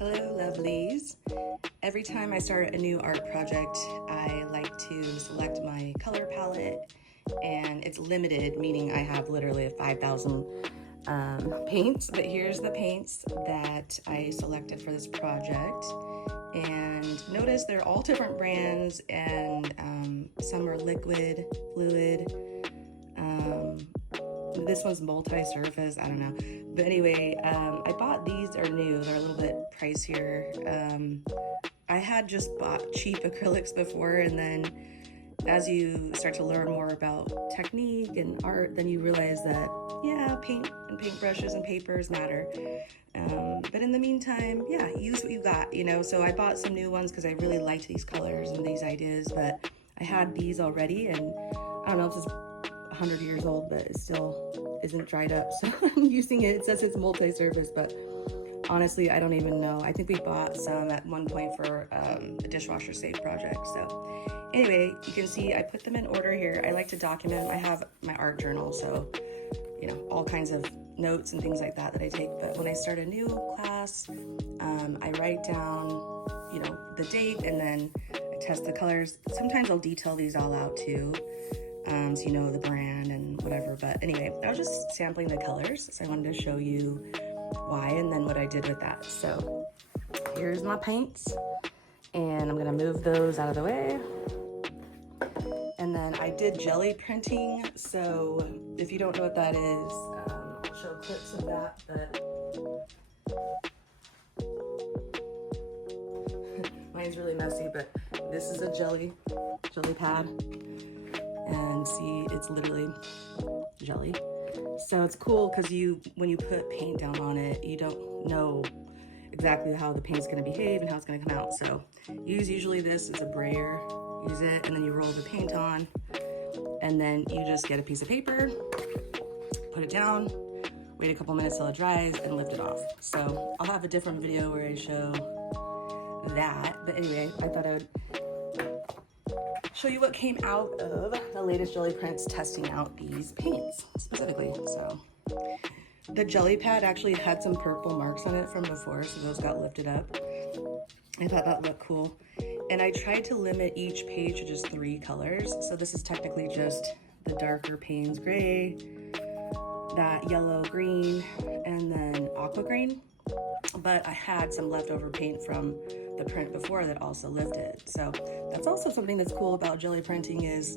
Hello, lovelies. Every time I start a new art project, I like to select my color palette, and it's limited, meaning I have literally 5,000 paints, but here's the paints that I selected for this project. And notice they're all different brands, and some are liquid, fluid. This one's multi-surface, I don't know. But anyway, I bought these are new. They're a little bit pricier. I had just bought cheap acrylics before, and then as you start to learn more about technique and art, then you realize that, yeah, paint and paintbrushes and papers matter. But in the meantime, yeah, use what you got, you know? So I bought some new ones because I really liked these colors and these ideas, but I had these already, and I don't know if it's 100 years old, but it still isn't dried up, so I'm using it. It says it's multi-surface, but honestly, I don't even know. I think we bought some at one point for a dishwasher safe project. So anyway, you can see I put them in order here. I like to document them. I have my art journal, so you know, all kinds of notes and things like that I take. But when I start a new class, I write down, you know, the date, and then I test the colors. Sometimes I'll detail these all out too, so you know the brand and whatever. But anyway, I was just sampling the colors, so I wanted to show you why and then what I did with that. So here's my paints, and I'm gonna move those out of the way. And then I did jelly printing, so if you don't know what that is, I'll show clips of that, but mine's really messy, but this is a jelly pad, and see, it's literally jelly. So it's cool because when you put paint down on it, you don't know exactly how the paint's gonna behave and how it's gonna come out. So use usually this as a brayer, use it, and then you roll the paint on, and then you just get a piece of paper, put it down, wait a couple minutes till it dries, and lift it off. So I'll have a different video where I show that, but anyway, I thought I would show you what came out of the latest jelly prints testing out these paints specifically. So the jelly pad actually had some purple marks on it from before, so those got lifted up. I thought that looked cool. And I tried to limit each page to just 3 colors. So this is technically just the darker Payne's gray, that yellow green, and then aqua green. But I had some leftover paint from the print before that also lifted. So that's also something that's cool about jelly printing, is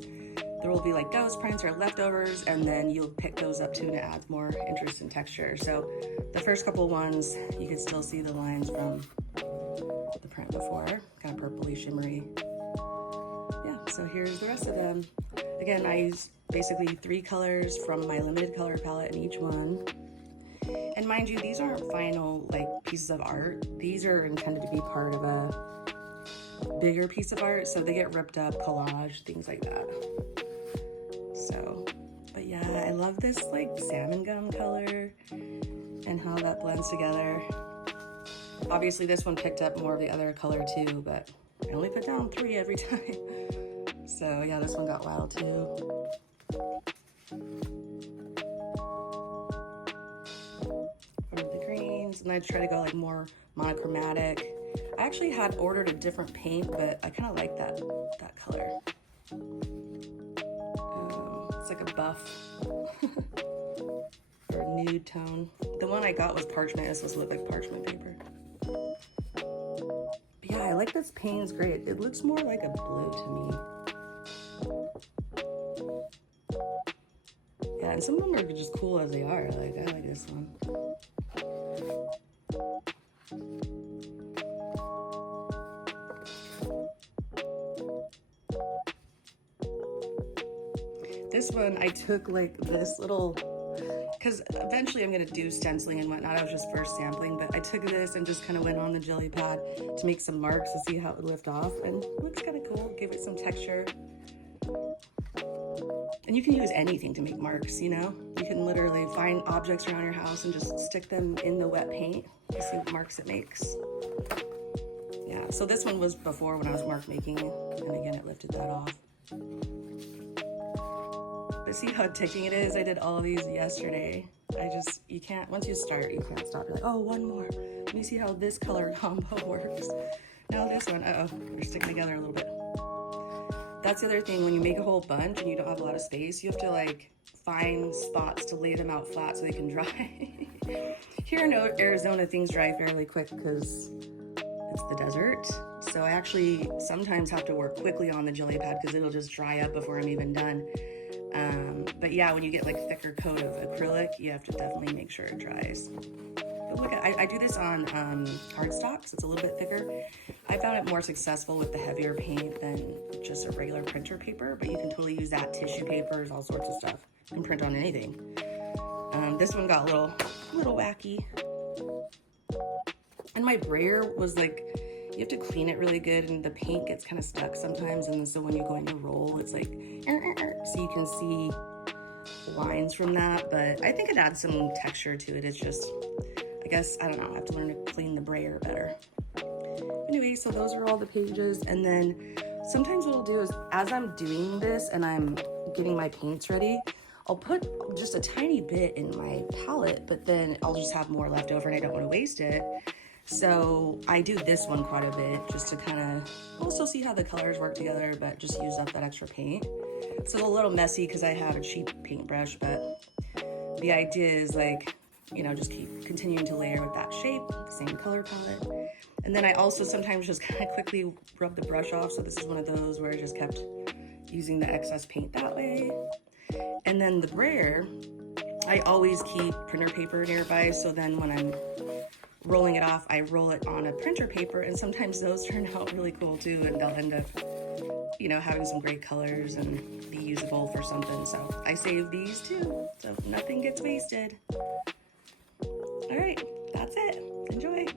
there will be like ghost prints or leftovers, and then you'll pick those up too, and it adds more interest and texture. So the first couple ones, you can still see the lines from the print before, kind of purpley shimmery. Yeah, so here's the rest of them. Again, I use basically 3 colors from my limited color palette in each one. And mind you, these aren't final like pieces of art. These are intended to be part of a bigger piece of art, so they get ripped up, collage, things like that. So, but yeah, I love this like salmon gum color and how that blends together. Obviously this one picked up more of the other color too, but I only put down 3 every time. So yeah, this one got wild too. The greens, and I try to go like more monochromatic. I actually had ordered a different paint, but I kind of like that color. It's like a buff or a nude tone. The one I got was parchment. This was look like parchment paper. But yeah, I like this Payne's gray. It looks more like a blue to me. Yeah, and some of them are just cool as they are. Like, I like this one. This one, I took like this little, because eventually I'm gonna do stenciling and whatnot. I was just first sampling, but I took this and just kind of went on the jelly pad to make some marks to see how it would lift off, and it looks kind of cool. Give it some texture. And you can use anything to make marks, you know? You can literally find objects around your house and just stick them in the wet paint to see what marks it makes. Yeah, so this one was before when I was mark making, and again, it lifted that off. But see how addicting it is? I did all of these yesterday. You can't, once you start, you can't stop. You're like, oh, one more. Let me see how this color combo works. Now this one, uh-oh, they're sticking together a little bit. That's the other thing, when you make a whole bunch and you don't have a lot of space, you have to like find spots to lay them out flat so they can dry. Here in Arizona, things dry fairly quick because it's the desert. So I actually sometimes have to work quickly on the jelly pad because it'll just dry up before I'm even done. But yeah, when you get like thicker coat of acrylic, you have to definitely make sure it dries. But look, I do this on cardstock, so it's a little bit thicker. I found it more successful with the heavier paint than just a regular printer paper, but you can totally use that, tissue papers, all sorts of stuff. You can print on anything. This one got a little wacky. And my brayer was like, you have to clean it really good and the paint gets kind of stuck sometimes, and so when you're going to roll, it's like, so you can see lines from that, but I think it adds some texture to it. It's just, I guess, I don't know, I have to learn to clean the brayer better. Anyway, so those are all the pages, and then sometimes what I'll do is, as I'm doing this and I'm getting my paints ready, I'll put just a tiny bit in my palette, but then I'll just have more left over and I don't want to waste it. So I do this one quite a bit just to kind of also see how the colors work together, but just use up that extra paint. So it's a little messy because I have a cheap paintbrush, but the idea is like, you know, just keep continuing to layer with that shape, the same color palette. And then I also sometimes just kind of quickly rub the brush off. So this is one of those where I just kept using the excess paint that way. And then the brayer, I always keep printer paper nearby, so then when I'm rolling it off, I roll it on a printer paper, and sometimes those turn out really cool too, and they'll end up, you know, having some great colors and be usable for something. So I save these too, so nothing gets wasted. All right, that's it. Enjoy.